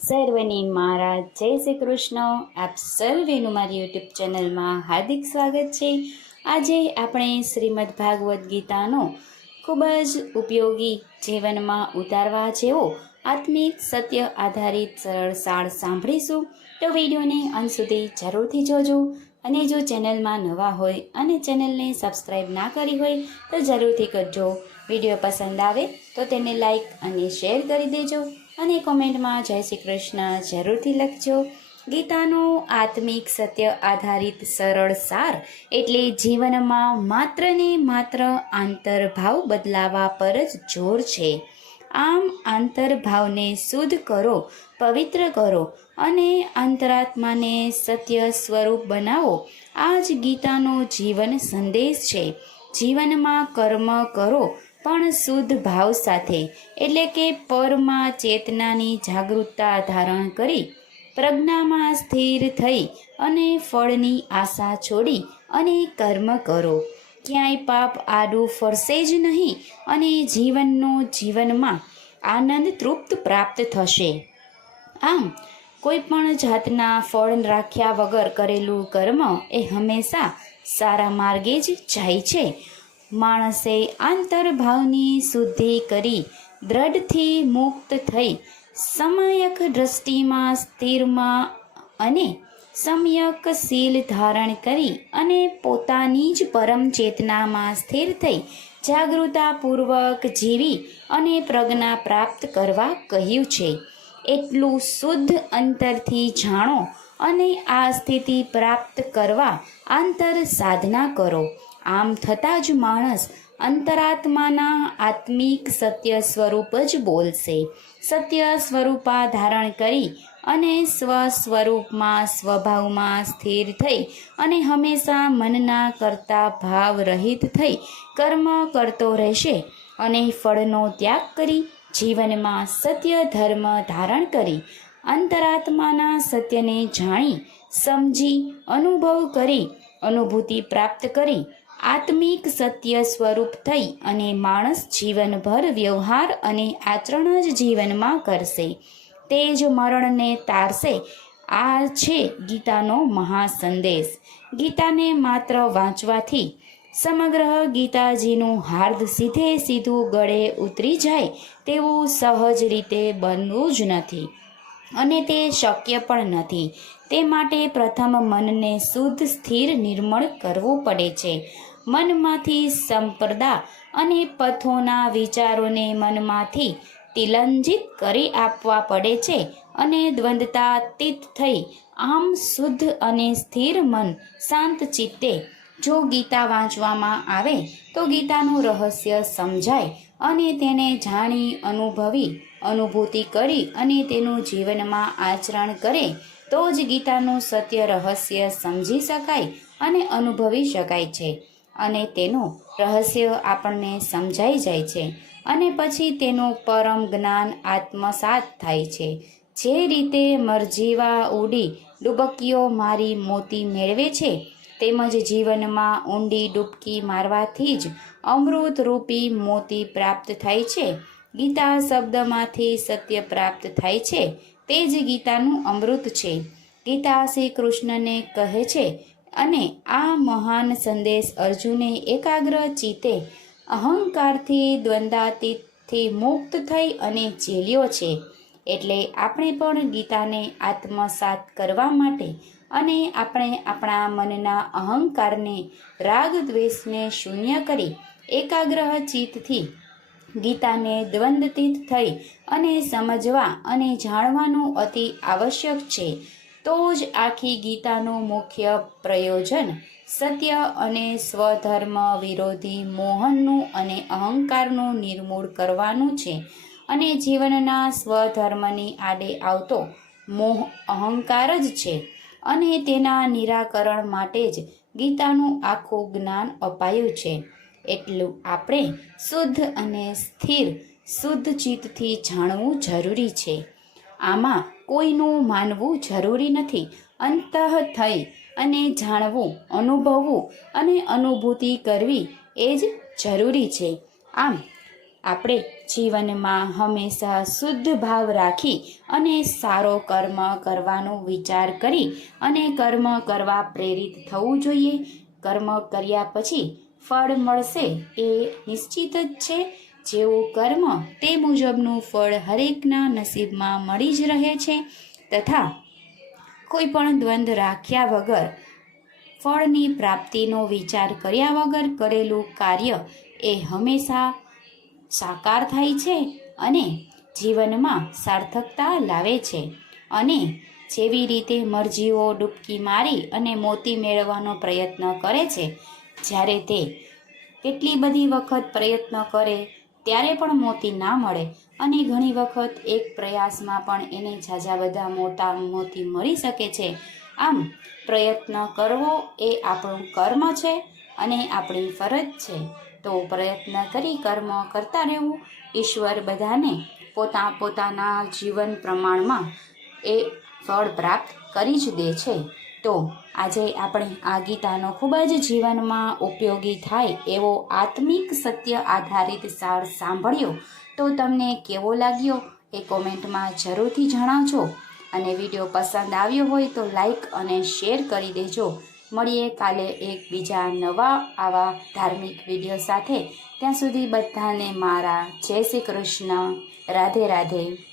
સર્વને મારા જય શ્રી કૃષ્ણ. આપ સર્વેનું મારી યુટ્યુબ ચેનલમાં હાર્દિક સ્વાગત છે. આજે આપણે શ્રીમદ્ ભાગવદ્ ગીતાનો ખૂબ જ ઉપયોગી જીવનમાં ઉતારવા જેવો આત્મિક, સત્ય આધારિત, સરળ સાર સાંભળીશું. તો વિડીયોને અંત સુધી જરૂરથી જોજો અને જો ચેનલમાં નવા હોય અને ચેનલને સબસ્ક્રાઈબ ના કરી હોય તો જરૂરથી કરજો. વીડિયો પસંદ આવે તો તેને લાઈક અને શેર કરી દેજો. અને કોમેન્ટમાં જય શ્રી કૃષ્ણ જરૂરથી લખજો. ગીતાનો આત્મિક સત્ય આધારિત સરળ સાર એટલે જીવનમાં માત્ર ને માત્ર આંતરભાવ બદલાવા પર જ જોર છે. આમ આંતરભાવને શુદ્ધ કરો, પવિત્ર કરો અને અંતરાત્માને સત્ય સ્વરૂપ બનાવો. આ જ ગીતાનો જીવન સંદેશ છે. જીવનમાં કર્મ કરો પણ શુદ્ધ ભાવ સાથે, એટલે કે પરમાં ચેતનાની જાગૃતતા ધારણ કરી, પ્રજ્ઞામાં સ્થિર થઈ અને ફળની આશા છોડી અને કર્મ કરો. ક્યાંય પાપ આડું ફરશે જ નહીં અને જીવનનો જીવનમાં આનંદ તૃપ્ત પ્રાપ્ત થશે. આમ, કોઈ પણ જાતના ફળ રાખ્યા વગર કરેલું કર્મ એ હંમેશા સારા માર્ગે જ જાય છે. માણસે આંતરભાવની શુદ્ધિ કરી દ્રઢથી મુક્ત થઈ સમયક દ્રષ્ટિમાં સ્થિરમાં અને સમ્યક શીલ ધારણ કરી અને પોતાની જ પરમ ચેતનામાં સ્થિર થઈ જાગૃતાપૂર્વક જીવી અને પ્રજ્ઞા પ્રાપ્ત કરવા કહ્યું છે. એટલું શુદ્ધ અંતરથી જાણો અને આ સ્થિતિ પ્રાપ્ત કરવા આંતર સાધના કરો. આમ થતાં જ માણસ અંતરાત્માના આત્મિક સત્ય સ્વરૂપ જ બોલશે. સત્ય સ્વરૂપા ધારણ કરી અને સ્વ સ્વરૂપમાં સ્વભાવમાં સ્થિર થઈ અને હંમેશા મનના કરતા ભાવ રહિત થઈ કર્મ કરતો રહેશે અને ફળનો ત્યાગ કરી જીવનમાં સત્ય ધર્મ ધારણ કરી અંતરાત્માના સત્યને જાણી, સમજી, અનુભવ કરી, અનુભૂતિ પ્રાપ્ત કરી આત્મિક સત્ય સ્વરૂપ થઈ અને માણસ જીવનભર વ્યવહાર અને આચરણ જ જીવનમાં કરશે. તે જ મરણને તારશે. આ છે ગીતાનો મહાસંદેશ. ગીતાને માત્ર વાંચવાથી સમગ્ર ગીતાજીનું હાર્દ સીધે સીધું ગળે ઉતરી જાય તેવું સહજ રીતે બનવું જ નથી. અને તે શક્ય પણ નથી. તે માટે પ્રથમ મનને શુદ્ધ, સ્થિર નિર્મળ કરવું પડે છે. મનમાંથી સંપ્રદા અને પથોના વિચારોને મનમાંથી તિલંજિત કરી આપવા પડે છે અને દ્વંદ્વતાતીત થઈ આમ શુદ્ધ અને સ્થિર મન શાંત ચિત્તે જો ગીતા વાંચવામાં આવે તો ગીતાનું રહસ્ય સમજાય અને તેને જાણી અનુભવી અનુભૂતિ કરી અને તેનું જીવનમાં આચરણ કરે, તો જ ગીતાનું સત્ય રહસ્ય સમજી શકાય અને અનુભવી શકાય છે. અને તેનું રહસ્ય આપણને સમજાઈ જાય છે અને પછી તેનું પરમ જ્ઞાન આત્મસાત થાય છે. જે રીતે મરજીવા ઉડી ડૂબકીઓ મારી મોતી મેળવે છે, તેમજ જીવનમાં ઊંડી ડૂબકી મારવાથી જ અમૃત રૂપી મોતી પ્રાપ્ત થાય છે. ગીતા શબ્દમાંથી સત્ય પ્રાપ્ત થાય છે તે જ ગીતાનું અમૃત છે. ગીતા શ્રી કૃષ્ણને કહે છે, અને આ મહાન સંદેશ અર્જુને એકાગ્ર ચિત્તે અહંકારથી દ્વંદ્વાતીતથી મુક્ત થઈ અને ઝીલ્યો છે. એટલે આપણે પણ ગીતાને આત્મસાત કરવા માટે અને આપણે આપણા મનના અહંકારને રાગ દ્વેષને શૂન્ય કરી એકાગ્રહ ચિત્તથી ગીતાને દ્વંદ્વતીત થઈ અને સમજવા અને જાણવાનું અતિ આવશ્યક છે. તો જ આખી ગીતાનું મુખ્ય પ્રયોજન સત્ય અને સ્વધર્મ વિરોધી મોહનનું અને અહંકારનું નિર્મૂળ કરવાનું છે. અને જીવનના સ્વધર્મની આડે આવતો મોહ અહંકાર જ છે. અને તેના નિરાકરણ માટે જ ગીતાનું આખું જ્ઞાન અપાયું છે. એટલું આપણે શુદ્ધ અને સ્થિર, શુદ્ધ ચિત્તથી જાણવું જરૂરી છે. આમાં કોઈનું માનવું જરૂરી નથી. અંતઃ થઈ અને જાણવું, અનુભવવું અને અનુભૂતિ કરવી એ જ જરૂરી છે. આમ, આપણે જીવનમાં હંમેશા શુદ્ધ ભાવ રાખી અને સારો કર્મ કરવાનો વિચાર કરી અને કર્મ કરવા પ્રેરિત થવું જોઈએ. કર્મ કર્યા પછી ફળ મળશે એ નિશ્ચિત જ છે. જેવું કર્મ તે મુજબનું ફળ હરેકના નસીબમાં મળી જ રહે છે. તથા કોઈ પણ દ્વંદ્વ રાખ્યા વગર ફળની પ્રાપ્તિનો વિચાર કર્યા વગર કરેલું કાર્ય એ હંમેશા સાકાર થાય છે અને જીવનમાં સાર્થકતા લાવે છે. અને જેવી રીતે મરજીઓ ડૂબકી મારી અને મોતી મેળવવાનો પ્રયત્ન કરે છે જ્યારે તે કેટલી બધી વખત પ્રયત્ન કરે, ત્યારે પણ મોતી ના મળે. અને ઘણી વખત એક પ્રયાસમાં પણ એને ઝાઝા બધા મોટા મોતી મળી શકે છે. આમ, પ્રયત્ન કરવો એ આપણું કર્મ છે અને આપણી ફરજ છે. તો પ્રયત્ન કરી કર્મ કરતા રહેવું, ઈશ્વર બધાને પોતા પોતાના જીવન પ્રમાણમાં એ ફળ પ્રાપ્ત કરી જ દે છે. તો આજે આપણે આ ગીતાનો ખૂબ જ જીવનમાં ઉપયોગી થાય એવો આત્મિક સત્ય આધારિત સાર સાંભળ્યો તો તમને કેવો લાગ્યો એ કોમેન્ટમાં જરૂરથી જણાવજો. અને વીડિયો પસંદ આવ્યો હોય તો લાઈક અને શેર કરી દેજો. મળીએ કાલે એક બીજા નવા આવા ધાર્મિક વીડિયો સાથે. ત્યાં સુધી બધાને મારા જય શ્રી કૃષ્ણ. રાધે રાધે.